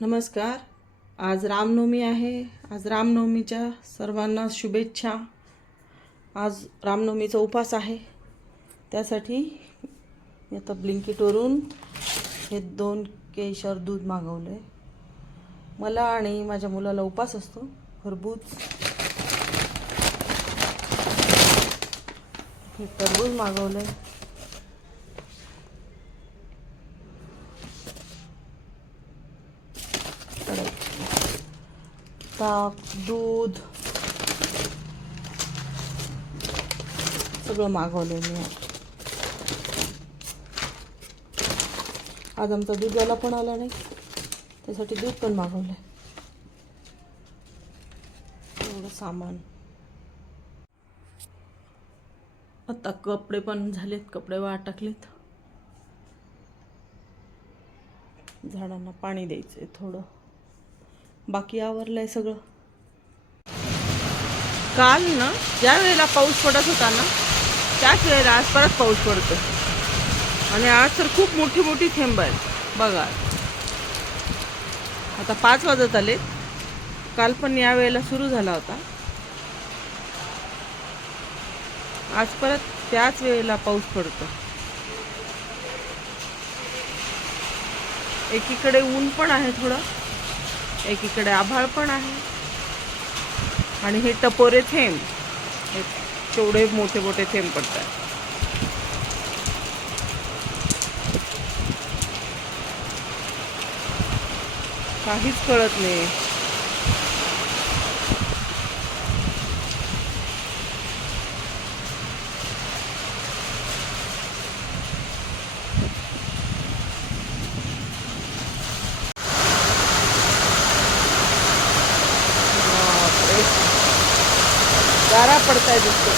नमस्कार. आज रामनवमी आहे. आज रामनवमीच्या सर्वांना शुभेच्छा. आज रामनवमीचा उपवास आहे. त्यासाठी मी आता ब्लिंकिटवरून हे 2 केशर दूध मागवलं आहे. मला आणि माझ्या मुलाला उपवास असतो. खरबूज, हे टरबूज मागवलं आहे. ताक, दूध सगळं मागवलं मी. आज आमचा दूधवाला पण आला नाही, त्यासाठी दूध पण मागवलं आहे. एवढं सामान. आता कपडे पण झालेत, कपडे वाळत टाकलेत. झाडांना पाणी द्यायचं आहे थोडं. बाकी आवरलंय सगळं. काल ना ज्या वेळेला पाऊस पडत होता ना, त्याच वेळेला आज परत पाऊस पडतो. आणि आज तर खूप मोठी मोठी थेंब आहेत बघा. आता 5 वाजत आले. काल पण या वेळेला सुरू झाला होता. आज परत त्याच वेळेला पाऊस पडतो. एकीकडे ऊन पण आहे थोडं, एकीकडे आभाळ पण आहे. आणि हे टपोरे थेंब, हे केवढे मोठे मोठे थेंब पडतात. काहीच कळत नाही. गारा पडताय दिसतो.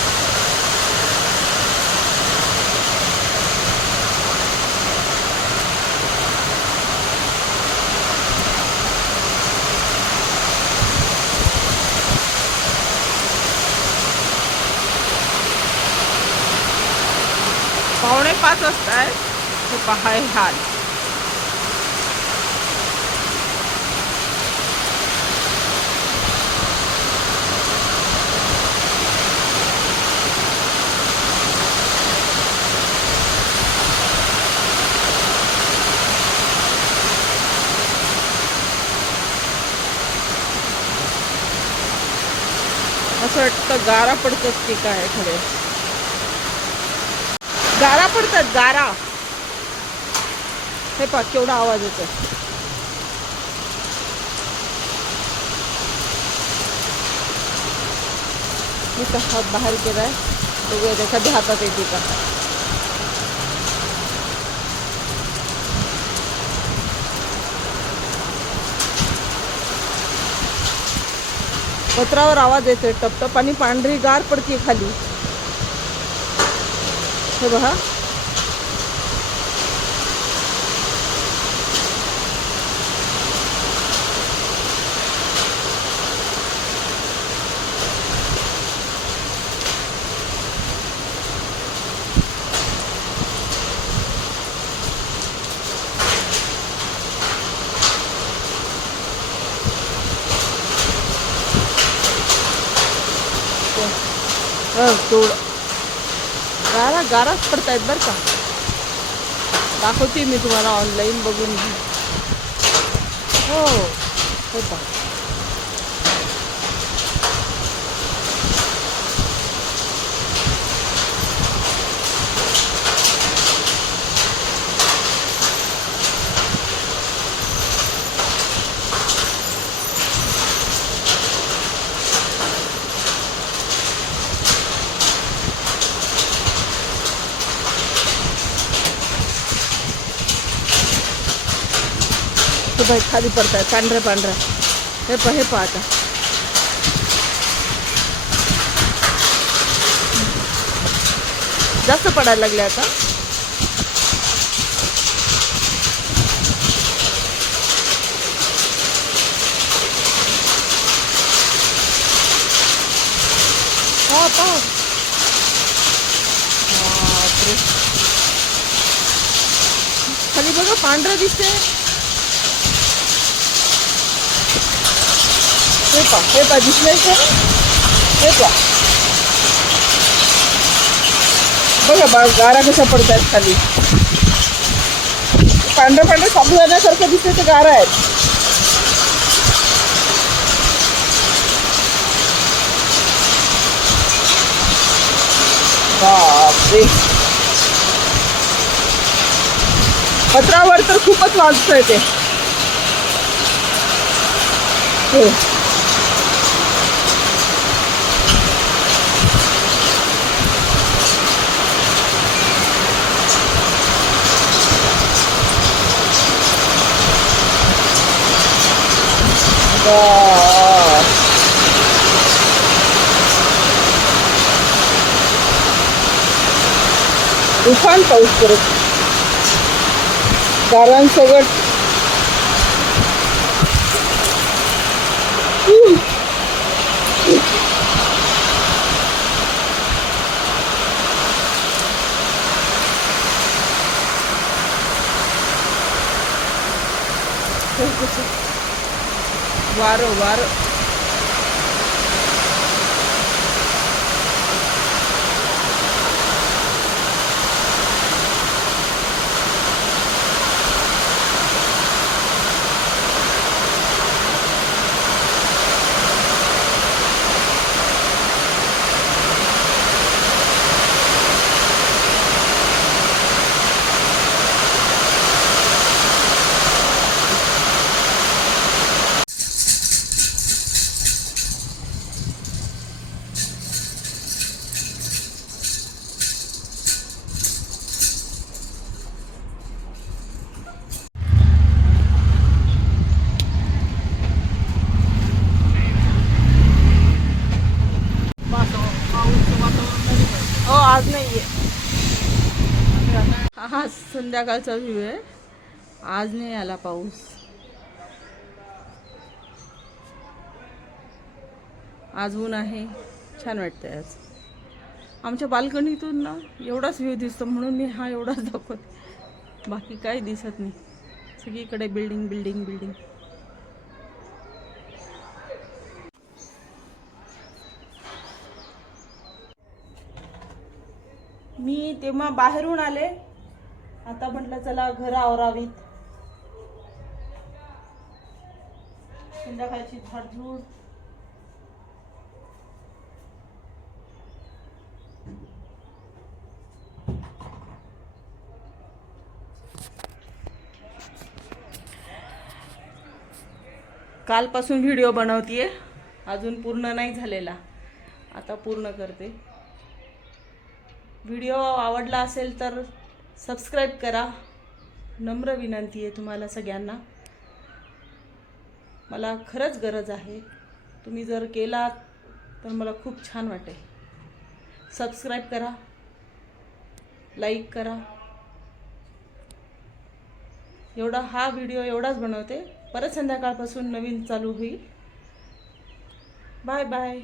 पावणे 5 वाजताय. हे पहा हे हाल. असं वाटतं गारा पडतात की काय. खरे गारा पडतात, गारा. हे पहा केवढा आवाज येतो. मी तर हात बाहेर केलाय, बघूया एखाद्या हातात येते का. पत्रावर आवाज येतोय टपटप आणि पांढरी गार पडते खाली. हे बघा. गारा गाराच पडतायत बरं का. दाखवते मी तुम्हाला ऑनलाईन बघून. हो होता. बाई खाली पडतायत पांढऱ्या पांढऱ्या. हे पहा आता. जास्त पडायला लागले आता. हा पहा. खाली बघा पांढरं दिसते. हे पा दिसले का? हे पा बघा बा गारा कशा पडतायत खाली. पांढरं पांढरं साबुदाण्यासारखं दिसते ते गारा आहेत. बापरे पत्रावर तर खूपच वाजतंय ते. तुफान पाऊस करत गारांसकट. वारं वारं आज नाहीये. हा संध्याकाळचा व्ह्यू आहे. आज नाही आला पाऊस. आज ऊन आहे. छान वाटतंय आज. आमच्या बाल्कनीतून ना एवढाच व्ह्यू दिसतो म्हणून मी हा एवढाच दाखवते. बाकी काही दिसत नाही. सगळीकडे बिल्डिंग बिल्डिंग बिल्डिंग. मी तेव्हा बाहेरून आले. आता म्हटलं चला घर आवरावीत. संध्याकाळची झाडझूड. कालपासून व्हिडिओ बनवतीये. अजून पूर्ण नाही झालेला. आता पूर्ण करते. व्हिडिओ आवडला असेल तर सबस्क्राईब करा. नम्र विनंती आहे तुम्हाला सगळ्यांना. मला खरंच गरज आहे. तुम्ही जर केलात तर मला खूप छान वाटेल. सबस्क्राईब करा, लाईक करा. हा व्हिडिओ एवढाच बनवते. परत संध्याकाळपासून नवीन चालू होईल. Bye bye.